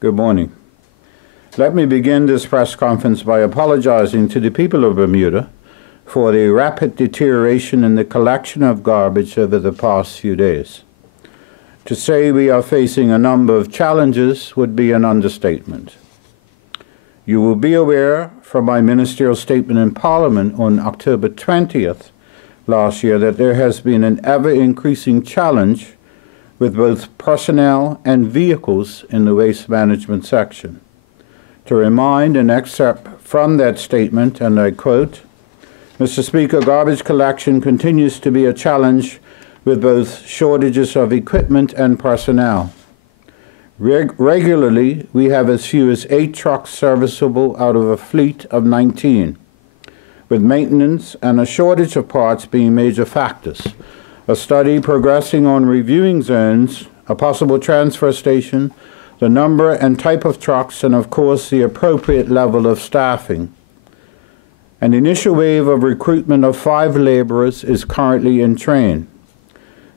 Good morning. Let me begin this press conference by apologizing to the people of Bermuda for the rapid deterioration in the collection of garbage over the past few days. To say we are facing a number of challenges would be an understatement. You will be aware from my ministerial statement in Parliament on October 20th last year that there has been an ever-increasing challenge with both personnel and vehicles in the waste management section. To remind an excerpt from that statement, and I quote, "Mr. Speaker, garbage collection continues to be a challenge with both shortages of equipment and personnel. Regularly, we have as few as 8 trucks serviceable out of a fleet of 19, with maintenance and a shortage of parts being major factors. A study progressing on reviewing zones, a possible transfer station, the number and type of trucks, and of course the appropriate level of staffing. An initial wave of recruitment of 5 laborers is currently in train.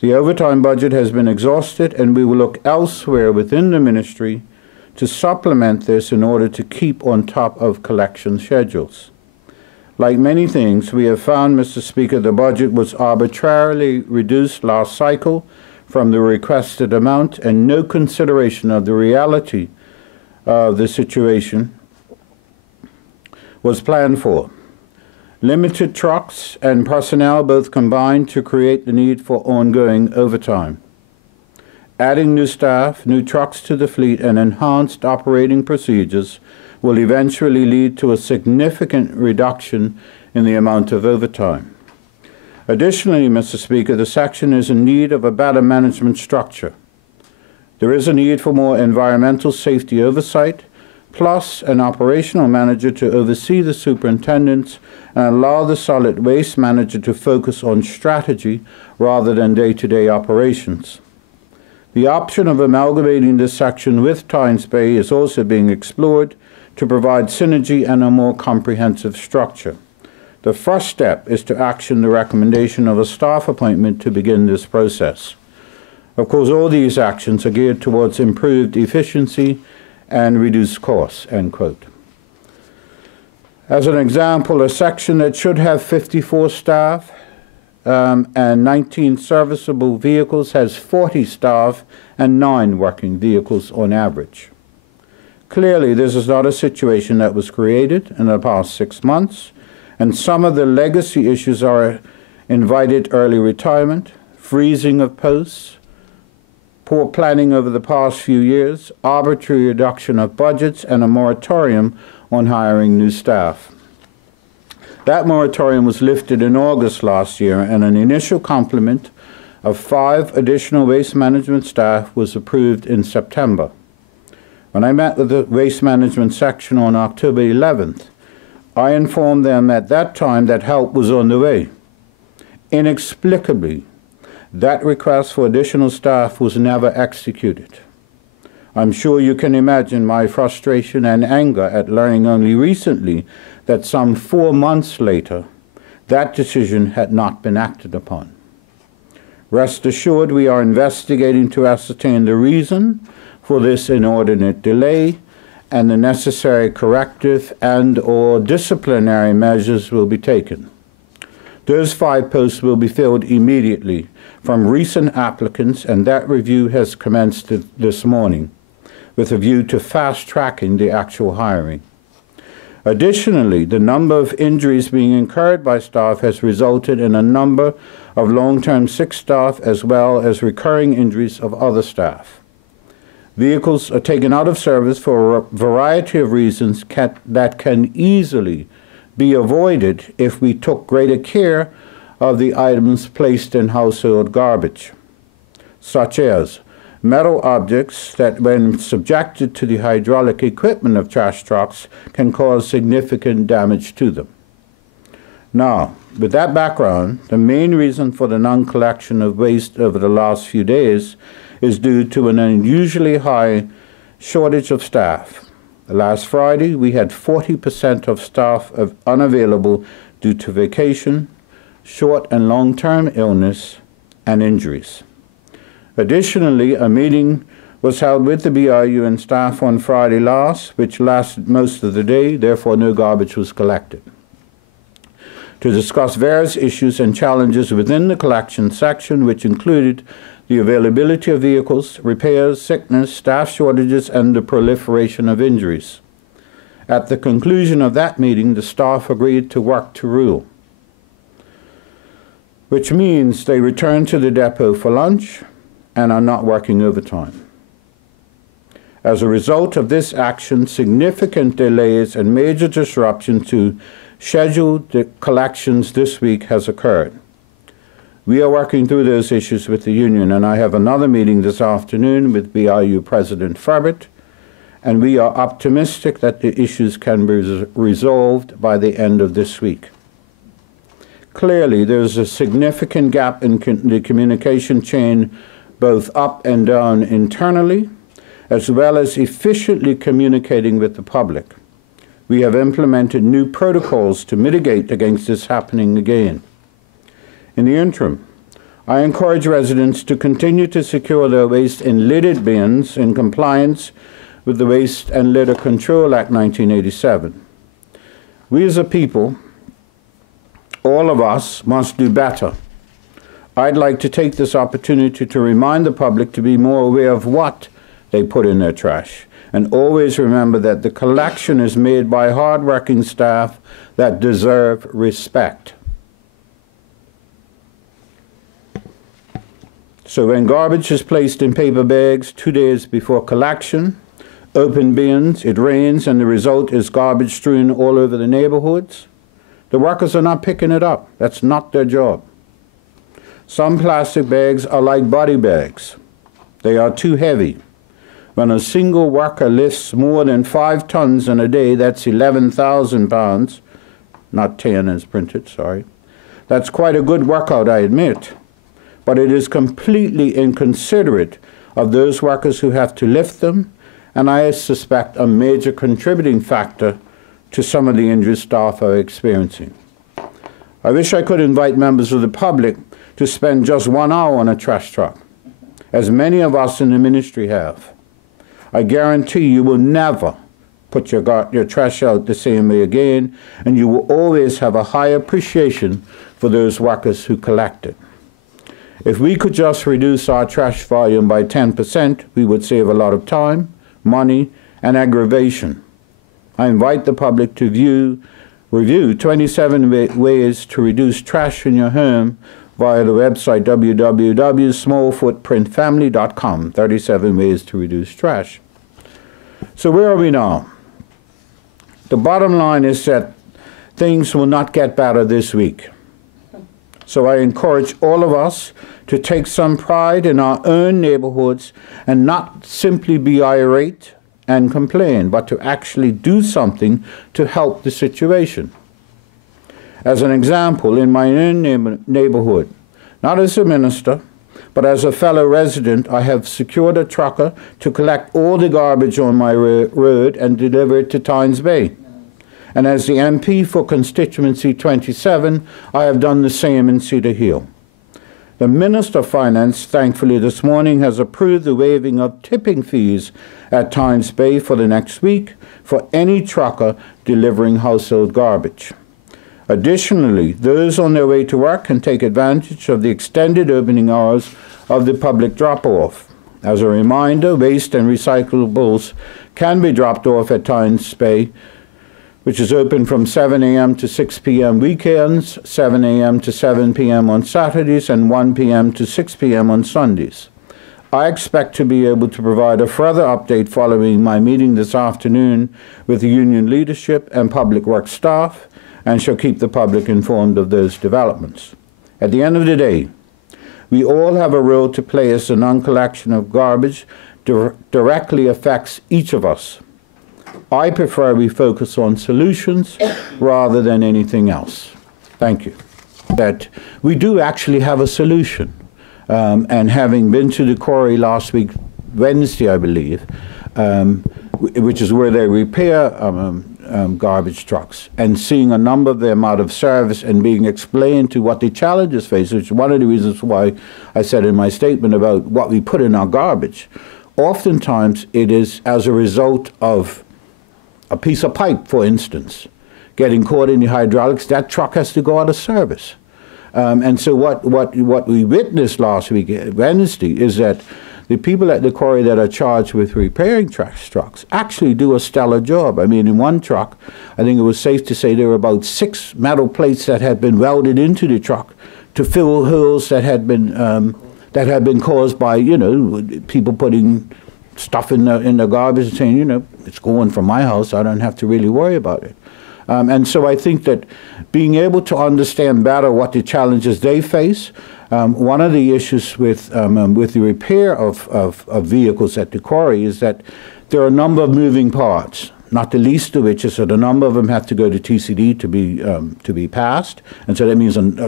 The overtime budget has been exhausted, and we will look elsewhere within the ministry to supplement this in order to keep on top of collection schedules. Like many things, we have found, Mr. Speaker, the budget was arbitrarily reduced last cycle from the requested amount, and no consideration of the reality of the situation was planned for. Limited trucks and personnel both combined to create the need for ongoing overtime. Adding new staff, new trucks to the fleet, and enhanced operating procedures will eventually lead to a significant reduction in the amount of overtime. Additionally, Mr. Speaker, the section is in need of a better management structure. There is a need for more environmental safety oversight, plus an operational manager to oversee the superintendents and allow the solid waste manager to focus on strategy rather than day-to-day operations. The option of amalgamating this section with Tynes Bay is also being explored to provide synergy and a more comprehensive structure. The first step is to action the recommendation of a staff appointment to begin this process. Of course, all these actions are geared towards improved efficiency and reduced costs," end quote. As an example, a section that should have 54 staff and 19 serviceable vehicles has 40 staff and 9 working vehicles on average. Clearly, this is not a situation that was created in the past 6 months, and some of the legacy issues are invited early retirement, freezing of posts, poor planning over the past few years, arbitrary reduction of budgets, and a moratorium on hiring new staff. That moratorium was lifted in August last year, and an initial complement of 5 additional waste management staff was approved in September. When I met with the waste management section on October 11th, I informed them at that time that help was on the way. Inexplicably, that request for additional staff was never executed. I'm sure you can imagine my frustration and anger at learning only recently that some 4 months later, that decision had not been acted upon. Rest assured, we are investigating to ascertain the reason for this inordinate delay, and the necessary corrective and/or disciplinary measures will be taken. Those 5 posts will be filled immediately from recent applicants, and that review has commenced this morning with a view to fast-tracking the actual hiring. Additionally, the number of injuries being incurred by staff has resulted in a number of long-term sick staff as well as recurring injuries of other staff. Vehicles are taken out of service for a variety of reasons that can easily be avoided if we took greater care of the items placed in household garbage, such as metal objects that, when subjected to the hydraulic equipment of trash trucks, can cause significant damage to them. Now, with that background, the main reason for the non-collection of waste over the last few days is due to an unusually high shortage of staff. Last Friday, we had 40% of staff unavailable due to vacation, short and long-term illness, and injuries. Additionally, a meeting was held with the BIU and staff on Friday last, which lasted most of the day, therefore no garbage was collected, to discuss various issues and challenges within the collection section, which included the availability of vehicles, repairs, sickness, staff shortages, and the proliferation of injuries. At the conclusion of that meeting, the staff agreed to work to rule, which means they returned to the depot for lunch and are not working overtime. As a result of this action, significant delays and major disruption to scheduled collections this week has occurred. We are working through those issues with the union, and I have another meeting this afternoon with BIU President Furbert, and we are optimistic that the issues can be resolved by the end of this week. Clearly, there is a significant gap in the communication chain, both up and down internally, as well as efficiently communicating with the public. We have implemented new protocols to mitigate against this happening again. In the interim, I encourage residents to continue to secure their waste in lidded bins in compliance with the Waste and Litter Control Act 1987. We as a people, all of us, must do better. I'd like to take this opportunity to remind the public to be more aware of what they put in their trash, and always remember that the collection is made by hard-working staff that deserve respect. So when garbage is placed in paper bags 2 days before collection, open bins, it rains, and the result is garbage strewn all over the neighborhoods, the workers are not picking it up. That's not their job. Some plastic bags are like body bags. They are too heavy. When a single worker lifts more than 5 tons in a day, that's 11,000 pounds, not 10 as printed, sorry. That's quite a good workout, I admit, but it is completely inconsiderate of those workers who have to lift them, and I suspect a major contributing factor to some of the injuries staff are experiencing. I wish I could invite members of the public to spend just 1 hour on a trash truck, as many of us in the ministry have. I guarantee you will never put your trash out the same way again, and you will always have a high appreciation for those workers who collect it. If we could just reduce our trash volume by 10%, we would save a lot of time, money, and aggravation. I invite the public to review 27 ways to reduce trash in your home via the website www.smallfootprintfamily.com, 37 ways to reduce trash. So where are we now? The bottom line is that things will not get better this week. So I encourage all of us to take some pride in our own neighborhoods and not simply be irate and complain, but to actually do something to help the situation. As an example, in my own neighborhood, not as a minister, but as a fellow resident, I have secured a trucker to collect all the garbage on my road and deliver it to Tynes Bay. And as the MP for constituency 27, I have done the same in Cedar Hill. The Minister of Finance, thankfully this morning, has approved the waiving of tipping fees at Tynes Bay for the next week for any trucker delivering household garbage. Additionally, those on their way to work can take advantage of the extended opening hours of the public drop-off. As a reminder, waste and recyclables can be dropped off at Tynes Bay, which is open from 7 a.m. to 6 p.m. weekends, 7 a.m. to 7 p.m. on Saturdays, and 1 p.m. to 6 p.m. on Sundays. I expect to be able to provide a further update following my meeting this afternoon with the union leadership and public works staff, and shall keep the public informed of those developments. At the end of the day, we all have a role to play as the non-collection of garbage directly affects each of us. I prefer we focus on solutions rather than anything else. Thank you. That we do actually have a solution. And having been to the quarry last week, Wednesday, I believe, which is where they repair garbage trucks, and seeing a number of them out of service and being explained to what the challenges face, which is one of the reasons why I said in my statement about what we put in our garbage. oftentimes it is as a result of a piece of pipe, for instance, getting caught in the hydraulics. That truck has to go out of service. And so what we witnessed last week, Wednesday, is that the people at the quarry that are charged with repairing trucks actually do a stellar job. I mean, in one truck, I think it was safe to say there were about 6 metal plates that had been welded into the truck to fill holes that had been caused by, you know, people putting stuff in the garbage and saying, you know, it's going from my house, I don't have to really worry about it. And so I think that being able to understand better what the challenges they face, one of the issues with the repair of vehicles at the quarry is that there are a number of moving parts, not the least of which is that a number of them have to go to TCD to be passed, and so that means an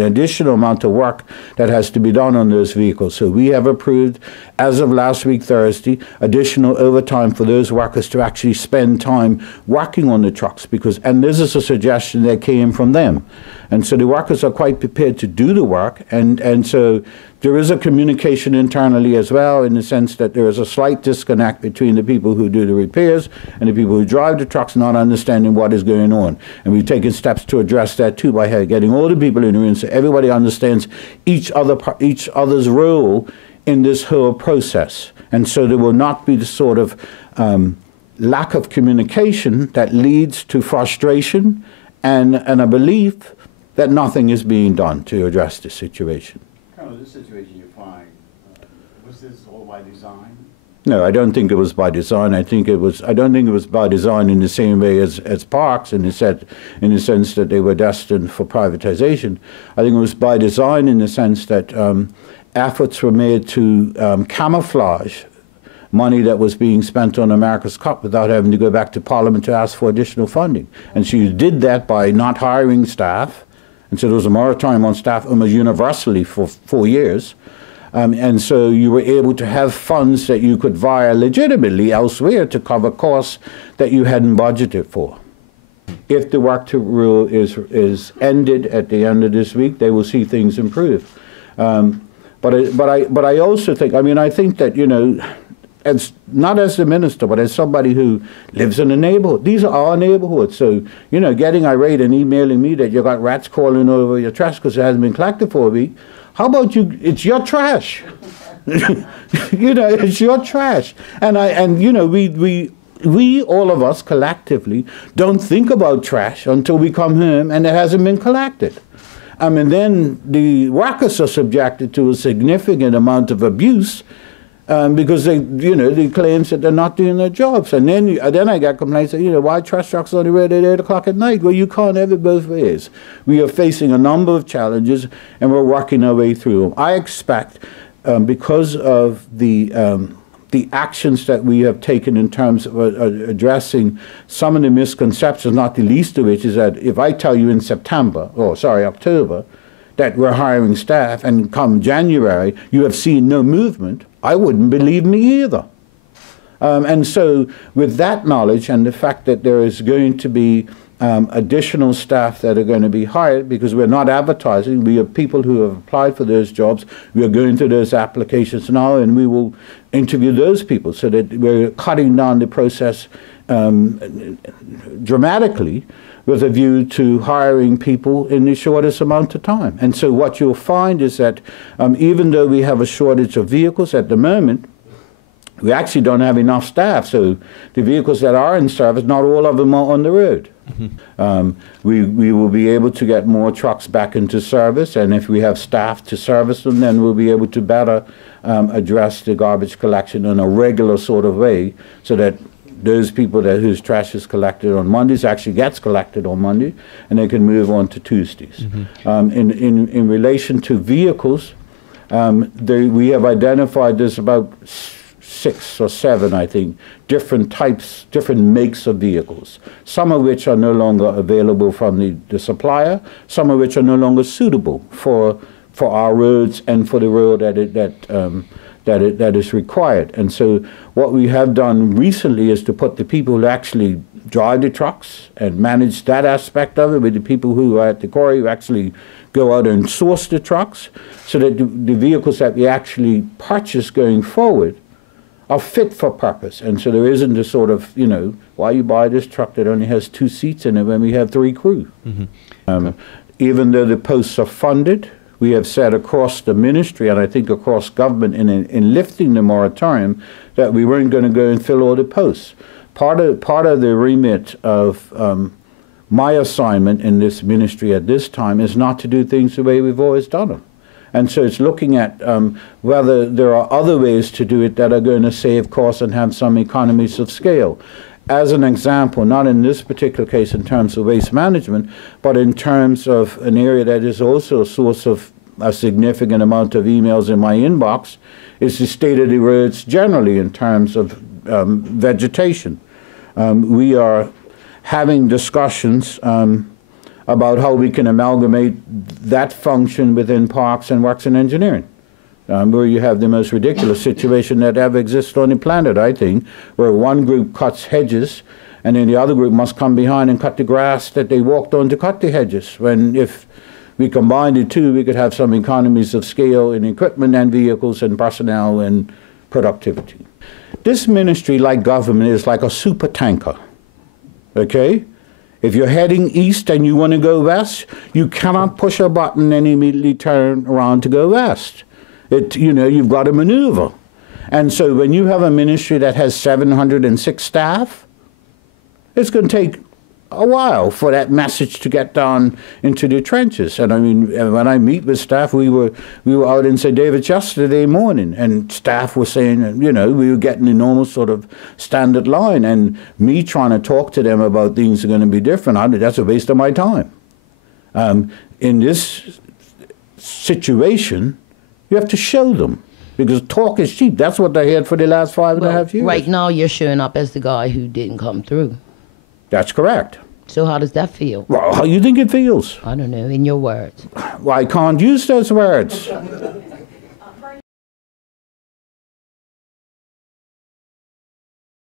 additional amount of work that has to be done on those vehicles. So we have approved, as of last week Thursday, additional overtime for those workers to actually spend time working on the trucks, and this is a suggestion that came from them. And so the workers are quite prepared to do the work, and so there is a communication internally as well, in the sense that there is a slight disconnect between the people who do the repairs and the people who drive the trucks, not understanding what is going on. And we've taken steps to address that too by getting all the people in the room so everybody understands each other's role in this whole process. And so there will not be the sort of lack of communication that leads to frustration and a belief that nothing is being done to address the situation. Colonel, this situation you find, was this all by design? No, I don't think it was by design. I don't think it was by design in the same way as parks, in the sense that they were destined for privatization. I think it was by design in the sense that efforts were made to camouflage money that was being spent on America's Cup without having to go back to Parliament to ask for additional funding. And she did that by not hiring staff. And so there was a moratorium on staff almost universally for 4 years. And so you were able to have funds that you could via legitimately elsewhere to cover costs that you hadn't budgeted for. If the work to rule is ended at the end of this week, they will see things improve. But I also think, I think that, you know, as not as the minister, but as somebody who lives in a neighborhood. These are our neighborhoods. So, you know, getting irate and emailing me that you got rats crawling over your trash because it hasn't been collected for a week. How about you? It's your trash. You know, it's your trash. And you know, we all of us collectively don't think about trash until we come home and it hasn't been collected. And then the workers are subjected to a significant amount of abuse. Because they claims that they're not doing their jobs, and then I get complaints that, you know, why trash trucks on the road at 8 o'clock at night? Well, you can't have it both ways. We are facing a number of challenges, and we're working our way through them. I expect, because of the actions that we have taken in terms of addressing some of the misconceptions, not the least of which is that if I tell you in October, that we're hiring staff, and come January you have seen no movement, I wouldn't believe me either. And so with that knowledge and the fact that there is going to be additional staff that are going to be hired, because we're not advertising, we have people who have applied for those jobs, we are going through those applications now, and we will interview those people so that we're cutting down the process dramatically, with a view to hiring people in the shortest amount of time. And so what you'll find is that even though we have a shortage of vehicles at the moment, we actually don't have enough staff. So the vehicles that are in service, not all of them are on the road. Mm-hmm. We will be able to get more trucks back into service, and if we have staff to service them, then we'll be able to better address the garbage collection in a regular sort of way, so that those people whose trash is collected on Mondays actually gets collected on Monday, and they can move on to Tuesdays. Mm-hmm. In relation to vehicles, we have identified there's about 6 or 7, I think, different types, different makes of vehicles, some of which are no longer available from the supplier, some of which are no longer suitable for our roads and for the road that is required. And so what we have done recently is to put the people who actually drive the trucks and manage that aspect of it with the people who are at the quarry who actually go out and source the trucks so that the vehicles that we actually purchase going forward are fit for purpose. And so there isn't a sort of, why you buy this truck that only has 2 seats in it when we have 3 crew? Okay. Even though the posts are funded, we have said across the ministry and I think across government in lifting the moratorium that we weren't going to go and fill all the posts. Part of the remit of my assignment in this ministry at this time is not to do things the way we've always done them. And so it's looking at whether there are other ways to do it that are going to save costs and have some economies of scale. As an example, not in this particular case in terms of waste management, but in terms of an area that is also a source of a significant amount of emails in my inbox, is the state of the roads generally in terms of vegetation. We are having discussions about how we can amalgamate that function within Parks and Works and Engineering, where you have the most ridiculous situation that ever exists on the planet, I think, where one group cuts hedges and then the other group must come behind and cut the grass that they walked on to cut the hedges, when if we combine the two, we could have some economies of scale in equipment and vehicles and personnel and productivity. This ministry, like government, is like a super tanker, okay? If you're heading east and you want to go west, you cannot push a button and immediately turn around to go west. You've got to maneuver. And so when you have a ministry that has 706 staff, it's going to take a while for that message to get down into the trenches. And I mean, when I meet with staff, we were out in St. David's yesterday morning, and staff were saying, we were getting the normal sort of standard line, and me trying to talk to them about things are going to be different, that's a waste of my time. In this situation, you have to show them, because talk is cheap. That's what they had for the last 5.5 years. Right now, you're showing up as the guy who didn't come through. That's correct. So how does that feel? Well, how do you think it feels? I don't know, in your words. Well, I can't use those words.